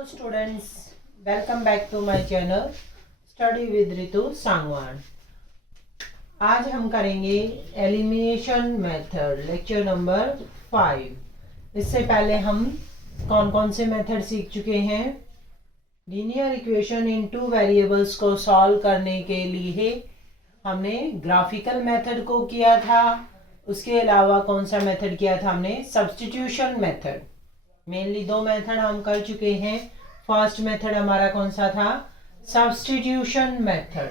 Hello students, welcome back to my channel study with Ritu Sangwan. आज हम करेंगे एलिमिनेशन मेथड लेक्चर नंबर 5। इससे पहले हम कौन कौन से मेथड सीख चुके हैं। Linear equation in two variables को सॉल्व करने के लिए हमने ग्राफिकल मेथड को किया था। उसके अलावा कौन सा मेथड किया था हमने, सब्स्टिट्यूशन मेथड। मेनली दो मेथड हम कर चुके हैं। फर्स्ट मेथड हमारा कौन सा था, सब्स्टिट्यूशन मेथड।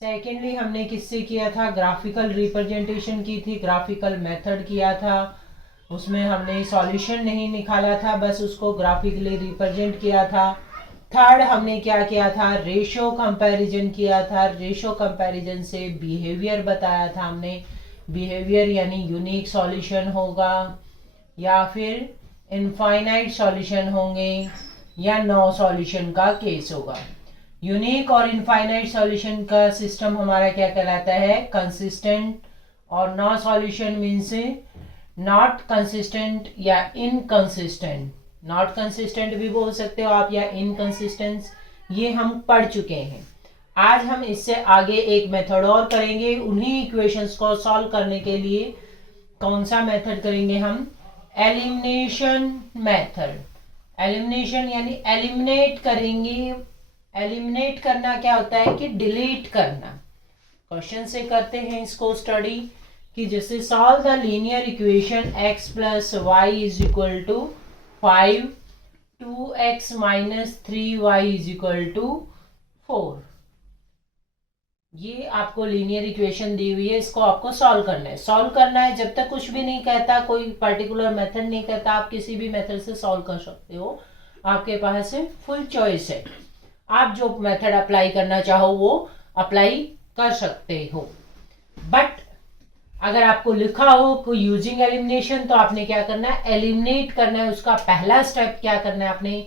सेकेंडली हमने किससे किया था, ग्राफिकल रिप्रेजेंटेशन की थी, ग्राफिकल मेथड किया था। उसमें हमने सॉल्यूशन नहीं निकाला था, बस उसको ग्राफिकली रिप्रेजेंट किया था। थर्ड हमने क्या किया था, रेशो कंपैरिजन किया था। रेशो कंपैरिजन से बिहेवियर बताया था हमने। बिहेवियर यानी यूनिक सॉल्यूशन होगा या फिर इनफाइनाइट सॉल्यूशन होंगे या नो सॉल्यूशन का केस होगा। यूनिक और इनफाइनाइट सॉल्यूशन का सिस्टम हमारा क्या कहलाता है, कंसिस्टेंट। और no solution means not consistent या इनकंसिस्टेंट। नॉट कंसिस्टेंट भी बोल सकते हो आप या इनकंसिस्टेंट, ये हम पढ़ चुके हैं। आज हम इससे आगे एक मेथड और करेंगे। उन्हीं इक्वेशंस को सॉल्व करने के लिए कौन सा मेथड करेंगे हम, एलिमिनेशन मेथड। एलिमिनेशन यानी एलिमिनेट करेंगे। एलिमिनेट करना क्या होता है कि डिलीट करना। क्वेश्चन से करते हैं इसको स्टडी कि जैसे solve the linear equation x plus y is equal to 5, 2x minus 3y is equal to 4। ये आपको लीनियर इक्वेशन दी हुई है, इसको आपको सॉल्व करना है। सॉल्व करना है जब तक कुछ भी नहीं कहता, कोई पर्टिकुलर मेथड नहीं कहता, आप किसी भी मेथड से सॉल्व कर सकते हो। आपके पास फुल चॉइस है, आप जो मेथड अप्लाई करना चाहो वो अप्लाई कर सकते हो। बट अगर आपको लिखा हो यूजिंग एलिमिनेशन, तो आपने क्या करना है, एलिमिनेट करना है। उसका पहला स्टेप क्या करना है आपने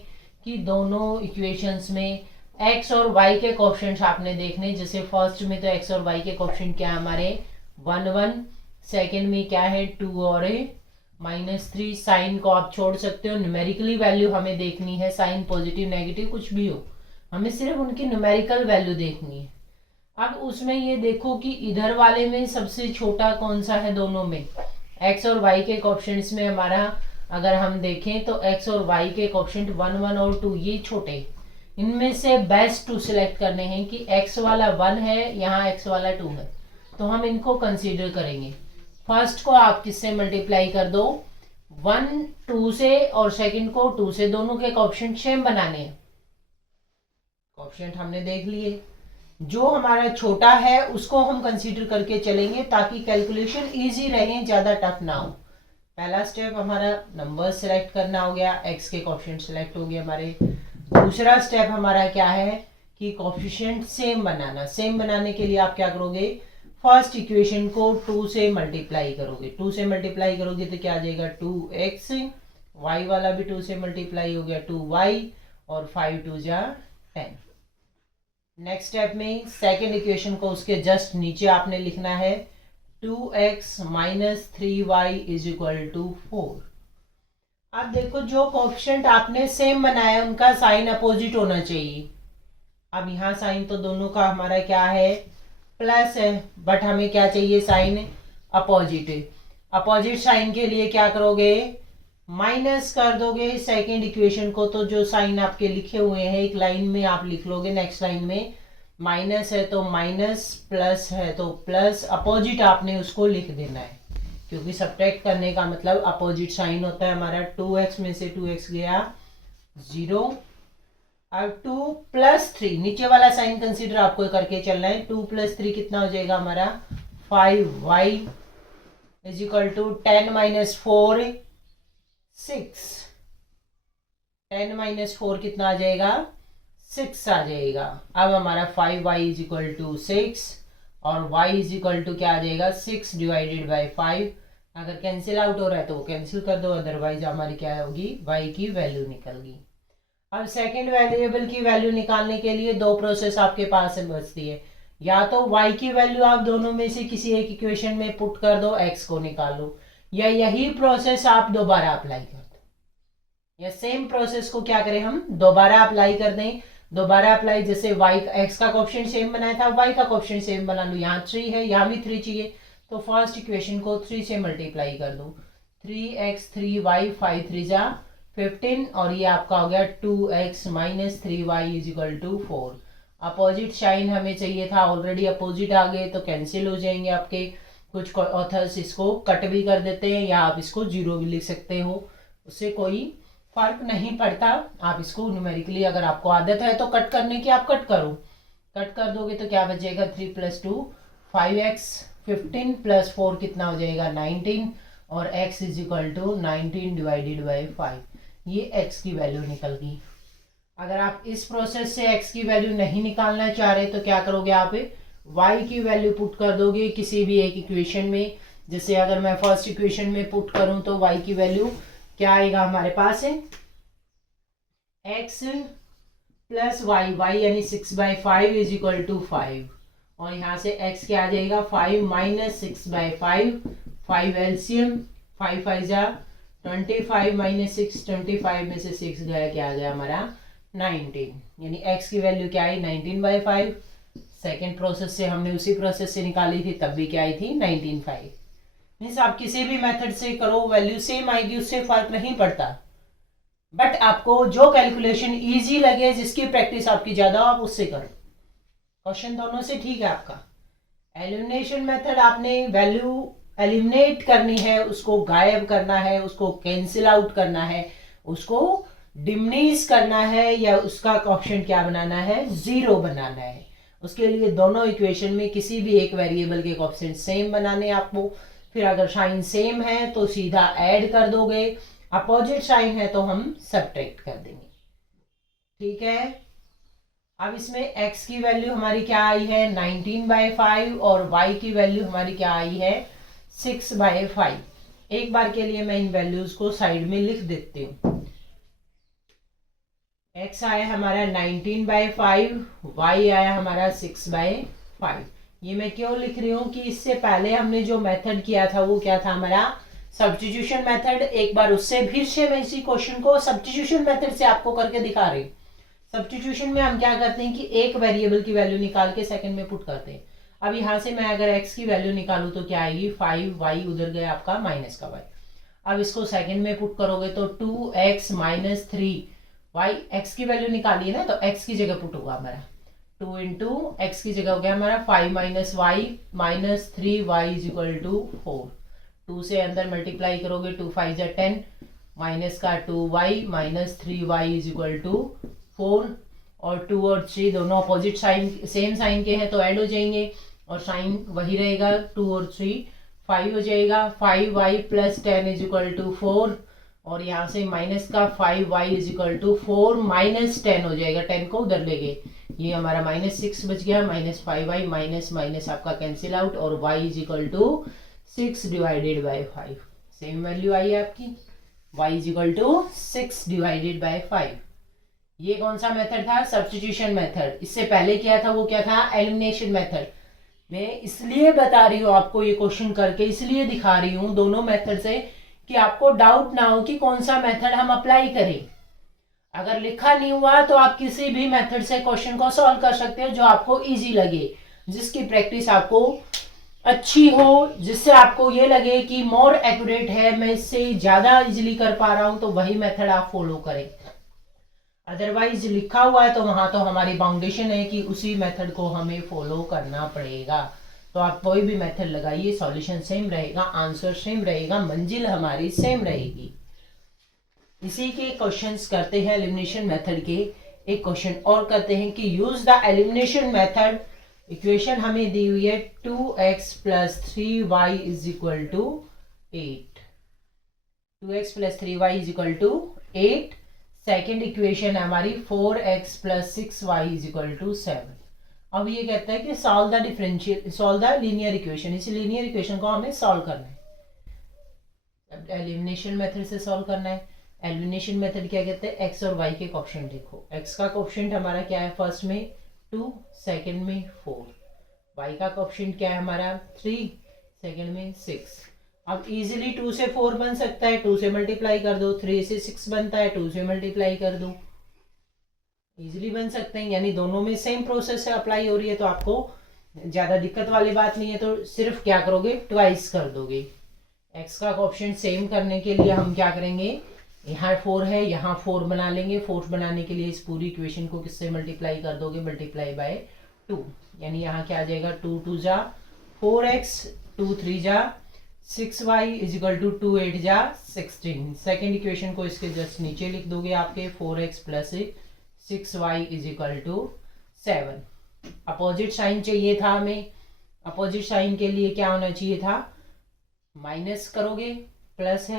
कि दोनों इक्वेशंस में x और y के कोएफिशिएंट्स आपने देखने। जैसे फर्स्ट में तो x और y के कोएफिशिएंट क्या है हमारे 1 1, सेकेंड में क्या है 2 और -3। साइन को आप छोड़ सकते हो, न्यूमेरिकली वैल्यू हमें देखनी है। साइन पॉजिटिव नेगेटिव कुछ भी हो, हमें सिर्फ उनकी न्यूमेरिकल वैल्यू देखनी है। अब उसमें ये देखो कि इधर वाले में सबसे छोटा कौन सा है दोनों में, x और y के कोएफिशिएंट्स में हमारा अगर हम देखें तो x और y के कोएफिशिएंट 1 1 और 2 ये छोटे। इनमें से बेस्ट टू सिलेक्ट करने हैं कि x वाला 1 है, यहाँ x वाला 2 है, तो हम इनको कंसीडर करेंगे। फर्स्ट को आप किससे मल्टीप्लाई कर दो, 1 2 से, और सेकंड को 2 से। दोनों के कोएफिशिएंट सेम बनाने हैं। कोएफिशिएंट हमने देख लिए, जो हमारा छोटा है उसको हम कंसीडर करके चलेंगे ताकि कैलकुलेशन इजी रहे, ज्यादा टफ ना हो। पहला स्टेप हमारा नंबर सिलेक्ट करना हो गया, x के कोएफिशिएंट सिलेक्ट हो गए हमारे। दूसरा स्टेप हमारा क्या है कि कोएफिशिएंट सेम बनाना। सेम बनाने के लिए आप क्या करोगे, फर्स्ट इक्वेशन को 2 से मल्टीप्लाई करोगे। 2 से मल्टीप्लाई करोगे तो क्या आ जाएगा 2x, y वाला भी 2 से मल्टीप्लाई हो गया 2y, और 5 2 जा 10। नेक्स्ट स्टेप में सेकेंड इक्वेशन को उसके जस्ट नीचे आपने लिखना है 2x minus 3y is equal to 4। अब देखो जो कोएफिशिएंट आपने सेम बनाया उनका साइन अपोजिट होना चाहिए। अब यहाँ साइन तो दोनों का हमारा क्या है, प्लस है, बट हमें क्या चाहिए, साइन अपोजिट। अपोजिट साइन के लिए क्या करोगे, माइनस कर दोगे सेकेंड इक्वेशन को। तो जो साइन आपके लिखे हुए हैं एक लाइन में आप लिख लोगे, नेक्स्ट लाइन में माइनस है तो माइनस, प्लस है तो प्लस, अपोजिट आपने उसको लिख देना है, क्योंकि सब्ट्रैक्ट करने का मतलब अपोजिट साइन होता है हमारा। 2x में से 2x गया 0, अब 2 प्लस 3, नीचे वाला साइन कंसीडर आपको करके चलना है। 2 प्लस 3 कितना हो जाएगा हमारा 5y is equal to 10 minus 4 6। 10 minus 4 कितना आ जाएगा 6 आ जाएगा। अब हमारा 5y इज इक्वल टू 6 और y इज इक्वल टू क्या आ जाएगा 6 डिवाइडेड बाई 5। अगर कैंसिल आउट हो रहा है तो वो कैंसिल कर दो, अदरवाइज हमारी क्या होगी, y की वैल्यू निकल गई। अब सेकेंड वेरिएबल की वैल्यू निकालने के लिए दो प्रोसेस आपके पास बचती है। या तो y की वैल्यू आप दोनों में से किसी एक इक्वेशन में पुट कर दो, x को निकाल लो, या यही प्रोसेस आप दोबारा अप्लाई कर दो। या सेम प्रोसेस को क्या करें, हम दोबारा अप्लाई कर दें। दोबारा अप्लाई, जैसे y x का कोएफिशिएंट सेम बनाया था, y का कोएफिशिएंट सेम बना लूँ। यहाँ 3 है, यहाँ भी 3 चाहिए, तो फर्स्ट इक्वेशन को 3 से मल्टीप्लाई कर दो। 3x 3y 5 3 जा 15, और ये आपका हो गया 2x minus 3y is equal to 4। Opposite sign हमें चाहिए था, ऑलरेडी अपोजिट आ गए तो कैंसिल हो जाएंगे आपके। कुछ ऑथर्स इसको कट भी कर देते हैं, या आप इसको 0 भी लिख सकते हो, उससे कोई फर्क नहीं पड़ता। आप इसको न्यूमेरिकली, अगर आपको आदत है तो कट करने की, आप कट करो। कट कर दोगे तो क्या बचेगा, 3 + 2 5x, 15 + 4 कितना हो जाएगा 19, और x is equal to 19 divided by 5। ये x की वैल्यू निकल गई। अगर आप इस प्रोसेस से x की वैल्यू नहीं निकालना चाह रहे तो क्या करोगे, आप y की वैल्यू पुट कर दोगे किसी भी एक इक्वेशन में। जैसे अगर मैं फर्स्ट इक्वेशन में पुट करूं तो y की वैल्यू क्या आएगा हमारे पास है, x प्लस y यानी 6/5 इज इक्वल टू 5, और यहाँ से x क्या आ जाएगा 5 माइनस 6/5, 5 एलसीएम 5 5 जा 25 माइनस 6, 25 में से 6 गया, क्या आ गया हमारा 19, यानी x की वैल्यू क्या आई 19/5। सेकेंड प्रोसेस से हमने उसी प्रोसेस से निकाली थी, तब भी क्या आई थी 19/5। मीन्स आप किसी भी मेथड से करो वैल्यू सेम आएगी, उससे फर्क नहीं पड़ता। बट आपको जो कैलकुलेशन इजी लगे, जिसकी प्रैक्टिस आपकी ज्यादा हो, आप उससे करो। क्वेश्चन दोनों से ठीक है आपका। एलिमिनेशन मेथड, आपने वैल्यू एलिमिनेट करनी है, उसको गायब करना है, उसको कैंसिल आउट करना है, उसको डिमिनिश करना है, या उसका कोएफिशिएंट क्या बनाना है 0 बनाना है। उसके लिए दोनों इक्वेशन में किसी भी एक वेरिएबल के कोएफिशिएंट सेम बनाने आपको। फिर अगर साइन सेम है तो सीधा ऐड कर दोगे, अपोजिट साइन है तो हम सब्ट्रैक्ट कर देंगे। ठीक है। अब इसमें x की वैल्यू हमारी क्या आई है 19/5, और y की वैल्यू हमारी क्या आई है 6/5। एक बार के लिए मैं इन वैल्यूज को साइड में लिख देती हूँ। x आया हमारा 19/5, y आया हमारा 6/5। ये मैं क्यों लिख रही हूँ कि इससे पहले हमने जो मेथड किया था वो क्या था हमारा सब्स्टिट्यूशन मेथड। एक बार उससे फिर से मैं इसी क्वेश्चन को सब्स्टिट्यूशन मेथड से आपको करके दिखा रही हूँ। सब्स्टिट्यूशन में हम क्या करते हैं कि एक वेरिएबल की वैल्यू निकाल के सेकंड में पुट करते हैं। अब यहाँ से मैं अगर x की वैल्यू निकालूं तो क्या आएगी 5y, उधर गया आपका माइनस का y। अब इसको सेकंड में पुट करोगे तो 2x माइनस 3y, x की वैल्यू निकाली है ना, तो x की जगह पुट होगा हमारा 2 इंटू एक्स की जगह हो गया हमारा 5 minus y minus 3y is equal to 4। 2 से अंदर मल्टीप्लाई करोगे 2 5 जा 10, माइनस का 2y minus 3y is equal to 4, और 2 और 3 दोनों अपोजिट साइन, सेम साइन के हैं तो ऐड हो जाएंगे, और साइन वही रहेगा 2 और 3 5 हो जाएगा। 5y plus 10 is equal to 4, और यहाँ से माइनस का 5y is equal to 4 minus 10 हो जाएगा, 10 को उधर ले गए, ये हमारा -6 बच गया, माइनस 5y माइनस माइनस आपका कैंसिल आउट, और y is equal to 6 divided by 5। Same value आई है आपकी, y is equal to 6 divided by 5। ये कौन सा मेथड था सब्स्टिट्यूशन मेथड। इससे पहले क्या था वो क्या था एलिमिनेशन मेथड। मैं इसलिए बता रही हूँ आपको ये क्वेश्चन करके, इसलिए दिखा रही हूँ दोनों मेथड से कि आपको डाउट ना हो कि कौन सा मेथड हम अप्लाई करें। अगर लिखा नहीं हुआ तो आप किसी भी मेथड से क्वेश्चन को सॉल्व कर सकते हो जो आपको इजी लगे, जिसकी प्रैक्टिस आपको अच्छी हो, जिससे आपको ये लगे कि मोर एक्यूरेट है, मैं इससे ज्यादा इजीली कर पा रहा हूं, तो वही मेथड आप फॉलो करें। अदरवाइज लिखा हुआ है तो वहां तो हमारी बाउंडेशन है कि उसी मेथड को हमें फॉलो करना पड़ेगा। तो आप कोई भी मेथड लगाइए, सॉल्यूशन सेम रहेगा, आंसर सेम रहेगा, मंजिल हमारी सेम रहेगी। इसी के क्वेश्चंस करते हैं एलिमिनेशन मेथड के। एक क्वेश्चन और करते हैं कि use the elimination method. Equation हमें दी हुई है 2x plus 3y is equal to 8। 2x plus 3y is equal to 8। Second equation है हमारी 4x plus 6y is equal to 7। अब ये कहता है कि सॉल्व द लीनियर इक्वेशन। इस लीनियर इक्वेशन को हमें सॉल्व करना है, एलिमिनेशन मेथड से सॉल्व करना है। एलिमिनेशन मेथड क्या कहते हैं, x और y के कोएफिशिएंट देखो। x का कोएफिशिएंट हमारा क्या है, फर्स्ट में 2, सेकंड में 4। y का कोएफिशिएंट क्या है हमारा 3, सेकंड में 6। अब इजीली 2 से 4 बन सकता है, 2 से मल्टीप्लाई कर दो। 3 से 6 बनता है, 2 से मल्टीप्लाई कर दो। इजीली बन सकते हैं, यानी दोनों में सेम प्रोसेस से अप्लाई हो रही है, तो आपको ज़्यादा दिक्कत वाली बात नहीं है। तो सिर्फ क्या करोगे, ट्वाइस कर दोगे। एक्स का कोएफिशिएंट सेम करने के लिए हम क्या करेंगे, यहाँ 4 है, यहाँ 4 बना लेंगे। 4 बनाने के लिए इस पूरी इक्वेशन को किससे मल्टीप्लाई कर दोगे, मल्टीप्लाई बाय 2। यानी यहाँ क्या आ जाएगा, 2 2 जा 4x, 2 3 जा 6y इज इक्वल टू 2 8 जा 16। सेकेंड इक्वेशन को इसके जस्ट नीचे लिख दोगे आपके, 4x plus 6y is equal to 7। Opposite sign चाहिए था हमें। अपोजिट साइन के लिए क्या होना चाहिए था, माइनस करोगे, प्लस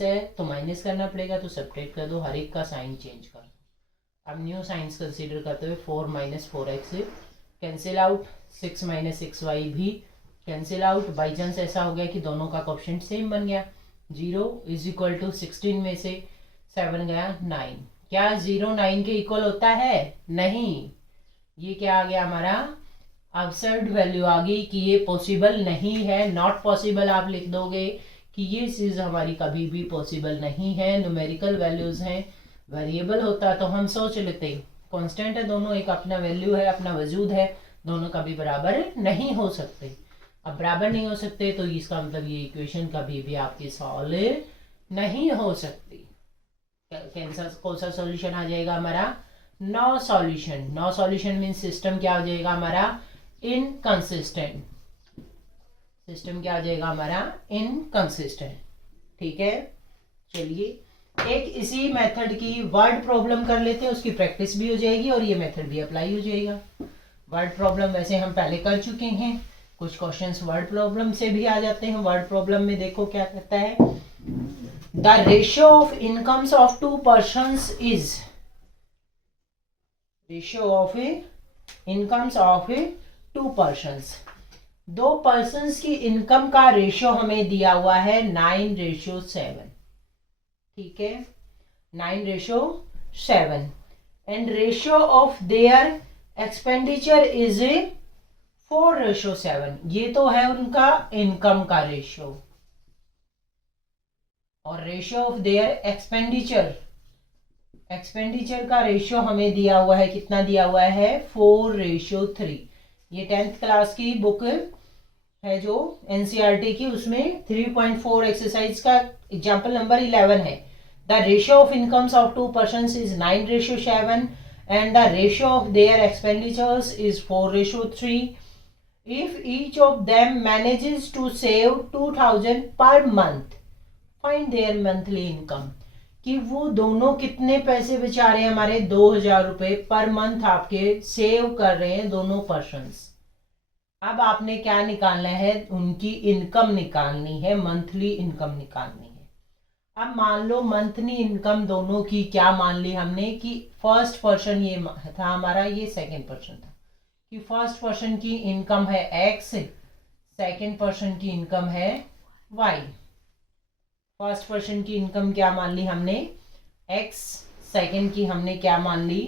है तो माइनस करना पड़ेगा, तो सब्ट्रैक्ट कर दो, हर एक का साइन चेंज कर दो। अब न्यू साइंस कंसीडर करते हुए 4 minus 4x cancel out, 6 minus 6y भी कैंसिल आउट। बाई चांस ऐसा हो गया कि दोनों का कोएफिशिएंट सेम बन गया, 0 इज इक्वल टू 16 में से 7 गया 9। क्या 0 9 के इक्वल होता है, नहीं। ये क्या आ गया हमारा, अब्सर्ड वैल्यू आ गई कि ये पॉसिबल नहीं है। नॉट पॉसिबल आप लिख दोगे कि ये चीज़ हमारी कभी भी पॉसिबल नहीं है। न्यूमेरिकल वैल्यूज हैं, वेरिएबल होता तो हम सोच लेते, कांस्टेंट है दोनों, एक अपना वैल्यू है, अपना वजूद है, दोनों कभी बराबर नहीं हो सकते। अब बराबर नहीं हो सकते तो इसका मतलब ये इक्वेशन कभी भी आपकी सॉल्व नहीं हो सकती। कौन सा सॉल्यूशन आ जाएगा हमारा, no solution. No solution mean system क्या हो जाएगा हमारा, इनकंसिस्टेंट। सिस्टम क्या हो जाएगा हमारा, इनकंसिस्टेंट। ठीक है, चलिए एक इसी मेथड की वर्ड प्रॉब्लम कर लेते हैं, उसकी प्रैक्टिस भी हो जाएगी और ये मेथड भी अप्लाई हो जाएगा। वर्ड प्रॉब्लम वैसे हम पहले कर चुके हैं, कुछ क्वेश्चंस वर्ड प्रॉब्लम से भी आ जाते हैं। वर्ड प्रॉब्लम में देखो क्या कहता है, the ratio of incomes of 2 persons is, ratio of incomes of 2 persons, 2 persons की इनकम का रेशियो हमें दिया हुआ है 9:7। ठीक है, 9:7 and ratio of their expenditure is 4:7। ये तो है उनका इनकम का रेशियो, और ratio of their expenditure, expenditure का रेशियो हमें दिया हुआ है, कितना दिया हुआ है, 4:3। ये 10th क्लास की बुक है जो एनसीईआरटी की, उसमें 3.4 एक्सरसाइज का एग्जाम्पल नंबर 11 है। The ratio of incomes of 2 persons is 9:7 and the ratio of their expenditures is 4:3. If each of them manages to save 2000 per month, find their monthly income. कि वो दोनों कितने पैसे बचा रहे हैं, हमारे 2000 रुपए पर मंथ आपके सेव कर रहे हैं दोनों पर्सन्स। अब आपने क्या निकालना है, उनकी इनकम निकालनी है, मंथली इनकम निकालनी है। अब मान लो मंथली इनकम दोनों की क्या मान ली हमने, कि फर्स्ट पर्सन ये था हमारा, ये सेकंड पर्सन था, कि फर्स्ट पर्सन की इनकम है x, सेकंड पर्सन की इनकम है y। फर्स्ट पर्सन की इनकम क्या मान ली हमने, x, सेकंड की हमने क्या मान ली,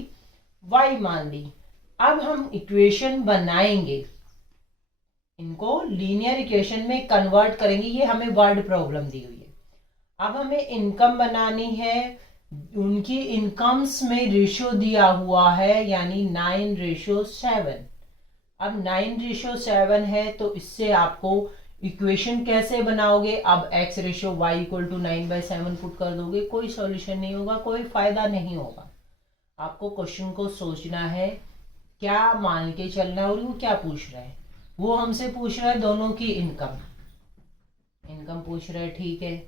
y मान ली। अब हम इक्वेशन बनाएंगे, इनको लीनियर इक्वेशन में कन्वर्ट करेंगे। ये हमें वर्ड प्रॉब्लम दी हुई है। अब हमें इनकम बनानी है, उनकी इनकम्स में रेशियो दिया हुआ है, यानी 9:7। अब 9:7 है तो इससे आपको इक्वेशन कैसे बनाओगे, अब x/y = 9/7 पुट कर दोगे, कोई सॉल्यूशन नहीं होगा, कोई फायदा नहीं होगा। आपको क्वेश्चन को सोचना है, क्या मान के चलना है, और वो क्या पूछ रहा है, वो हमसे पूछ रहा है दोनों की इनकम, इनकम पूछ रहा है। ठीक है,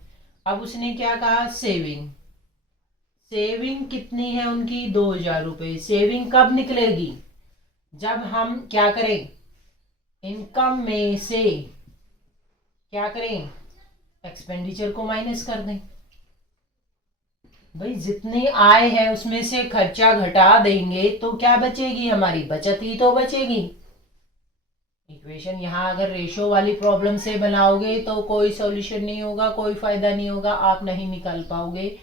अब उसने क्या कहा, सेविंग, सेविंग कितनी है उनकी, 2000 रुपए। सेविंग कब निकलेगी, जब हम क्या करें, इनकम में से क्या करें, एक्सपेंडिचर को माइनस कर दें। भाई जितनी आय है उसमें से खर्चा घटा देंगे तो क्या बचेगी, हमारी बचत ही तो बचेगी। इक्वेशन यहाँ अगर रेशो वाली प्रॉब्लम से बनाओगे तो कोई सॉल्यूशन नहीं होगा, कोई फायदा नहीं होगा, आप नहीं निकाल पाओगे।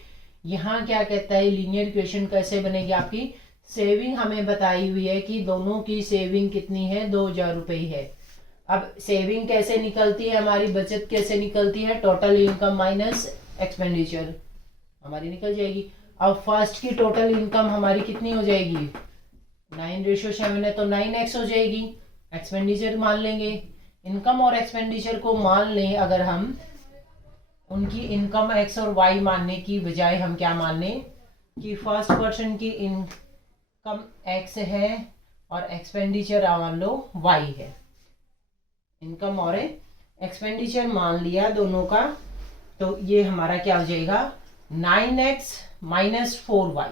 यहाँ क्या कहता है, लीनियर इक्वेशन कैसे बनेगी आपकी, सेविंग हमें बताई हुई है कि दोनों की सेविंग कितनी है, 2000 रुपये है। अब सेविंग कैसे निकलती है, हमारी बचत कैसे निकलती है, टोटल इनकम माइनस एक्सपेंडिचर हमारी निकल जाएगी। अब फर्स्ट की टोटल इनकम हमारी कितनी हो जाएगी, 9:7 है तो 9x हो जाएगी। एक्सपेंडिचर मान लेंगे, इनकम और एक्सपेंडिचर को मान लें अगर हम, उनकी इनकम x और y मानने की बजाय हम क्या मान लें कि फर्स्ट पर्सन की इनकम x है और एक्सपेंडिचर मान लो y है। इनकम और एक्सपेंडिचर मान लिया दोनों का, तो ये हमारा क्या हो जाएगा 9x minus 4y,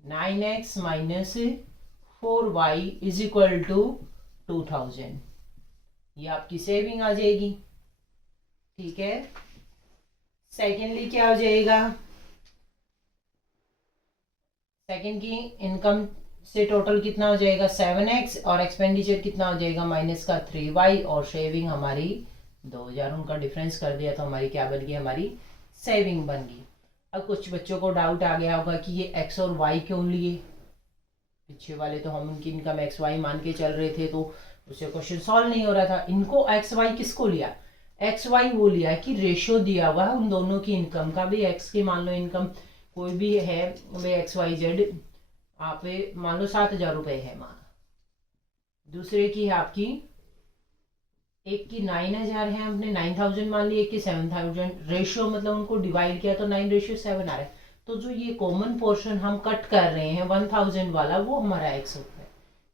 9x minus 4y is equal to 2000। ये आपकी सेविंग आ जाएगी। ठीक है, सेकेंडली क्या हो जाएगा, सेकेंड की इनकम से टोटल कितना हो जाएगा 7x और एक्सपेंडिचर कितना हो जाएगा माइनस का 3y और सेविंग हमारी 2000, उनका डिफरेंस कर दिया तो हमारी क्या बन गई, हमारी सेविंग बन गई। अब कुछ बच्चों को डाउट आ गया होगा कि ये x और y क्यों लिए, पीछे वाले तो हम उनकी इनकम एक्स वाई मान के चल रहे थे तो उससे क्वेश्चन सॉल्व नहीं हो रहा था। इनको एक्स वाई किसको लिया, एक्स वाई वो लिया है कि रेशियो दिया हुआ है उन दोनों की इनकम का भी, एक्स की मान लो इनकम कोई भी है भाई एक्स वाई जेड, आप मान लो 7,000 रुपये है मान, दूसरे की है आपकी, एक की 9,000 है, हमने 9,000 मान ली, एक की 7,000, रेशियो मतलब उनको डिवाइड किया तो 9:7 आ रहा है। तो जो ये कॉमन पोर्शन हम कट कर रहे हैं 1,000 वाला, वो हमारा एक्स होता है।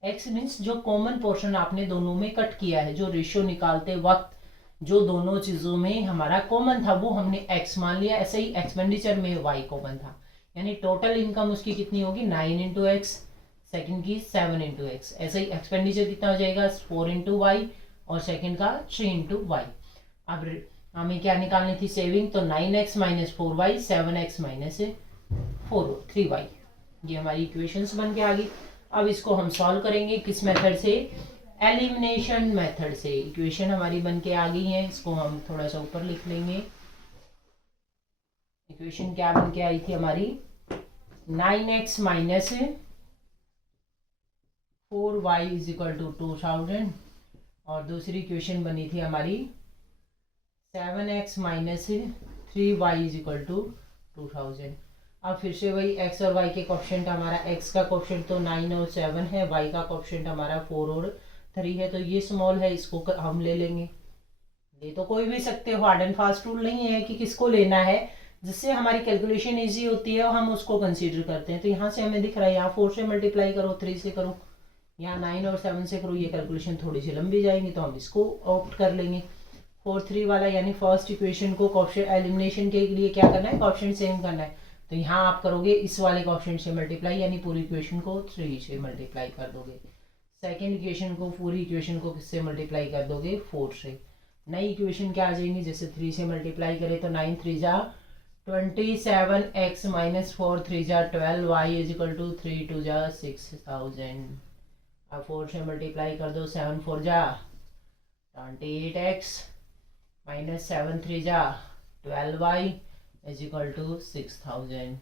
एक्स मीन्स जो कॉमन पोर्शन आपने दोनों में कट किया है, जो रेशियो निकालते वक्त जो दोनों चीज़ों में हमारा कॉमन था वो हमने एक्स मान लिया। ऐसे ही एक्सपेंडिचर में वाई कॉमन था, यानी टोटल इनकम उसकी कितनी होगी 9 इंटू एक्स, सेकेंड की 7 इंटू एक्स। ऐसे ही एक्सपेंडिचर कितना हो जाएगा 4 इंटू वाई और सेकेंड का 3 इंटू वाई। अब हमें क्या निकालनी थी सेविंग, तो 9x minus 4y, 7x minus 3y, ये हमारी इक्वेशंस बन के आ गई। अब इसको हम सॉल्व करेंगे किस मेथड से, एलिमिनेशन मेथड से। इक्वेशन हमारी बन के आ गई है, इसको हम थोड़ा सा ऊपर लिख लेंगे। इक्वेशन क्या बन के आई थी हमारी, 9x minus 4y is equal to 2000 और दूसरी इक्वेशन बनी थी हमारी 7x minus 3y is equal to 2000। अब फिर से वही x और y के कोफिशिएंट, हमारा x का कोफिशिएंट तो 9 और 7 है, y का कोफिशिएंट हमारा 4 और 3 है, तो ये स्मॉल है, इसको हम ले लेंगे। ले तो कोई भी सकते हो, हार्ड एंड फास्ट रूल नहीं है कि किसको लेना है, जिससे हमारी कैलकुलेशन इजी होती है और हम उसको कंसीडर करते हैं। तो यहाँ से हमें दिख रहा है, यहाँ 4 से मल्टीप्लाई करो, 3 से करो, यहाँ 9 और 7 से करो, ये कैलकुलेशन थोड़ी सी लंबी जाएगी तो हम इसको ऑप्ट कर लेंगे। 4-3 वाला यानी फर्स्ट इक्वेशन को कोफिशिएंट एलिमिनेशन के लिए क्या करना है, कोफिशिएंट सेम करना है। तो यहाँ आप करोगे इस वाले कोफिशिएंट से मल्टीप्लाई, यानी पूरी इक्वेशन को 3 से मल्टीप्लाई कर दोगे। सेकेंड इक्वेशन को, पूरी इक्वेशन को किससे मल्टीप्लाई कर दोगे 4 से। नई इक्वेशन क्या आ जाएंगी, जैसे 3 से मल्टीप्लाई करें तो 9 3 जा 27x माइनस 4 3 जा 12y इज इक्वल टू 3 2 जा 6000। अब 4 से मल्टीप्लाई कर दो, 7 4 जा 28x माइनस 7 3 जा 12y इज इक्वल टू 6000।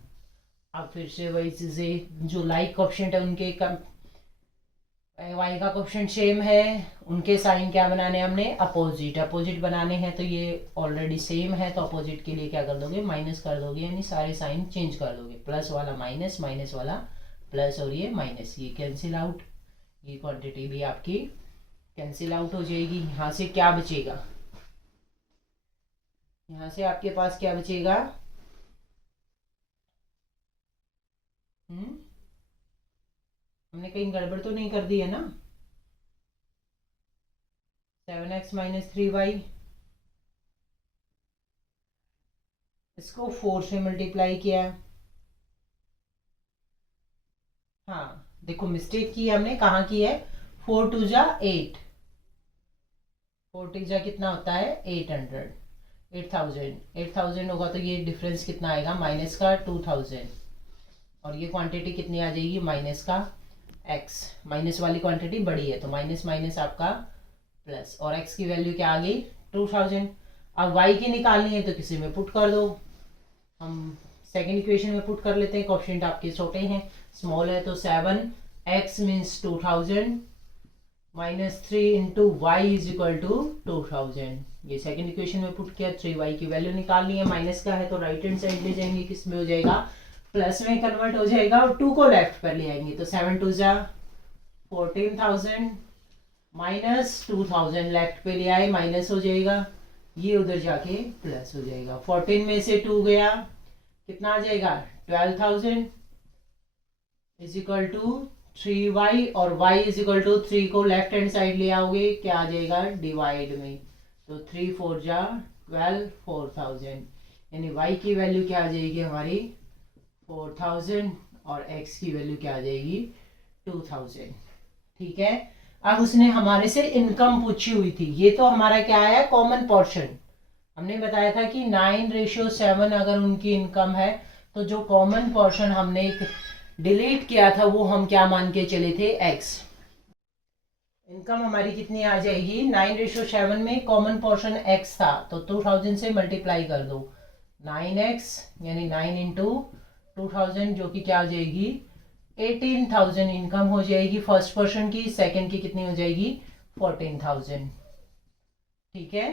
अब फिर से वही चीज़ें, जो लाइक कोफिशिएंट है उनके y का कोफिशिएंट सेम है, उनके साइन क्या बनाने हैं हमने, अपोजिट, अपोजिट बनाने हैं। तो ये ऑलरेडी सेम है तो अपोजिट के लिए क्या कर दोगे, माइनस कर दोगे, यानी सारे साइन चेंज कर दोगे, प्लस वाला माइनस, माइनस वाला प्लस और ये माइनस, ये कैंसिल आउट, ये क्वांटिटी भी आपकी कैंसिल आउट हो जाएगी। यहाँ से क्या बचेगा, यहाँ से आपके पास क्या बचेगा, हमने कहीं गड़बड़ तो नहीं कर दी है ना, 7x माइनस 3y, इसको 4 से मल्टीप्लाई किया। हाँ देखो मिस्टेक की हमने, कहाँ की है, 4 2 जा 8, 4 2 जा कितना होता है 800, 8000 होगा तो ये डिफरेंस कितना आएगा माइनस का 2000 और ये क्वांटिटी कितनी आ जाएगी माइनस का x, माइनस वाली क्वांटिटी बड़ी है तो माइनस माइनस आपका प्लस, और x की वैल्यू क्या आ गई 2000। अब y की निकालनी है तो किसी में पुट कर दो, हम सेकेंड इक्वेशन में पुट कर लेते हैं, कोफिशिएंट आपके छोटे हैं, स्मॉल है तो 7x means 2000 -3 into y is equal to 2000। ये सेकंड इक्वेशन में पुट किया, 3y की वैल्यू निकालनी है, माइनस का है तो राइट हैंड साइड ले जाएंगे, किस में हो जाएगा, प्लस में कन्वर्ट हो जाएगा, और 2 को लेफ्ट पर ले आएंगे तो 7 2 जा 14,000 माइनस 2000 लेफ्ट पे ले आए, माइनस हो जाएगा, ये उधर जाके प्लस हो जाएगा। 14 में से 2 गया, कितना आ जाएगा 12,000 इज इक्वल टू 3y, और y इज इक्वल टू 3 को लेफ्ट हैंड साइड ले आओगे, क्या आ जाएगा डिवाइड में, तो 3 4 जा 12 4000, यानी y की वैल्यू क्या आ जाएगी हमारी 4000 और x की वैल्यू क्या आ जाएगी 2000। ठीक है, अब उसने हमारे से इनकम पूछी हुई थी, ये तो हमारा क्या है कॉमन पोर्शन। हमने बताया था कि 9:7 अगर उनकी इनकम है तो जो कॉमन पोर्शन हमने एक डिलीट किया था वो हम क्या मान के चले थे x। इनकम हमारी कितनी आ जाएगी 9:7 में कॉमन पोर्शन x था तो 2000 से मल्टीप्लाई कर दो, 9x यानी 9 इंटू 2000 जो कि क्या हो जाएगी 18,000 इनकम हो जाएगी फर्स्ट पर्सन की, सेकंड की कितनी हो जाएगी 14,000। ठीक है,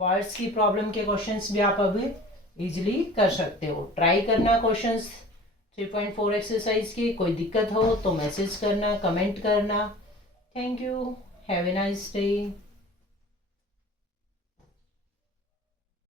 वर्ड्स की प्रॉब्लम के क्वेश्चंस भी आप अब इजीली कर सकते हो, ट्राई करना क्वेश्चंस 3.4 एक्सरसाइज की। कोई दिक्कत हो तो मैसेज करना, कमेंट करना। Thank you, have a nice day.